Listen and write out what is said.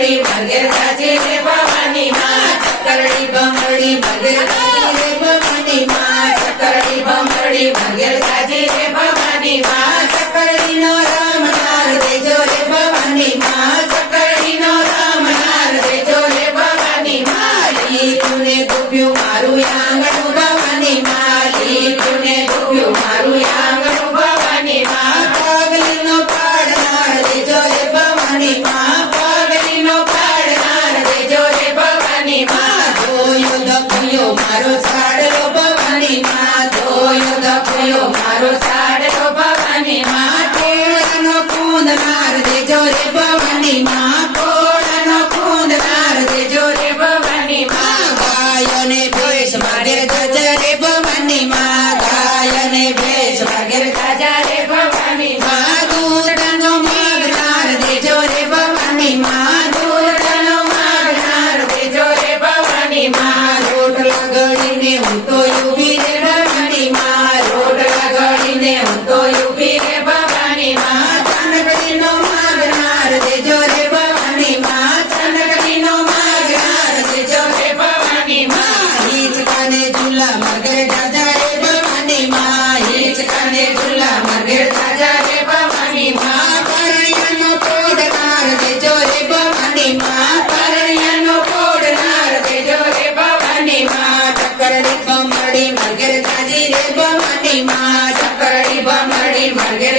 બમડી મરઘેર જાજે રે ભવાની માં ચકરડી બમડી મરઘેર જાજે રે ભવાની માં ચકરડી બમડી મરઘેર જાજે રે ભવાની માં ચકરડી નો રામ નાર દેજો રે ભવાની માં ચકરડી નો રામ નાર દેજો રે ભવાની માં લીલુને ગોપ્યું મારું આંગણું ભવાની માં લીલુને ગોપ્યું મારું આંગણું ભવાની માં પગલીનો પાડનાર દેજો રે ભવાની માં પગલીનો પાડનાર દેજો રે ભવાની માં ધોયો દખ્યો મારો સાડલો ભવાની માં ધોયો દખ્યો મારો સાડલો ભવાની માં કોળાનો કૂંદનાર દેજો રે ભવાની માં કોળાનો કૂંદનાર દેજો રે ભવાની માં ગાયોને ભેંસ માગેર જાજા રે ભવાની માં ગાયોને ભેંસ માગેર જાજા રે ભવાની માં દૂધડાનો માગનાર દેજો રે ભવાની માં દૂધડાનો માગનાર દેજો રે ભવાની માં રોટલા ગળીને હું તો ઊભી રે ભવાની માં રોટલા ગળીને હું તો ઊભી રે ભવાની માં ચનકડીનો માગનાર દેજો રે ભવાની માં ચનકડીનો માગનાર દેજો રે ભવાની માં હિંચકાને ઝૂલા મરઘેર જાજા રે ભવાની માં હિંચકાને ઝૂલા મરઘેર જાજા રે ભવાની માં પરણિયાનો પોડનાર દેજો રે ભવાની માં પરણિયાનો પોડનાર દેજો રે ભવાની માં ચકરડી બમડી મરઘેર જાજી રે ભવાની માં ચકરડી બમડી મરઘેર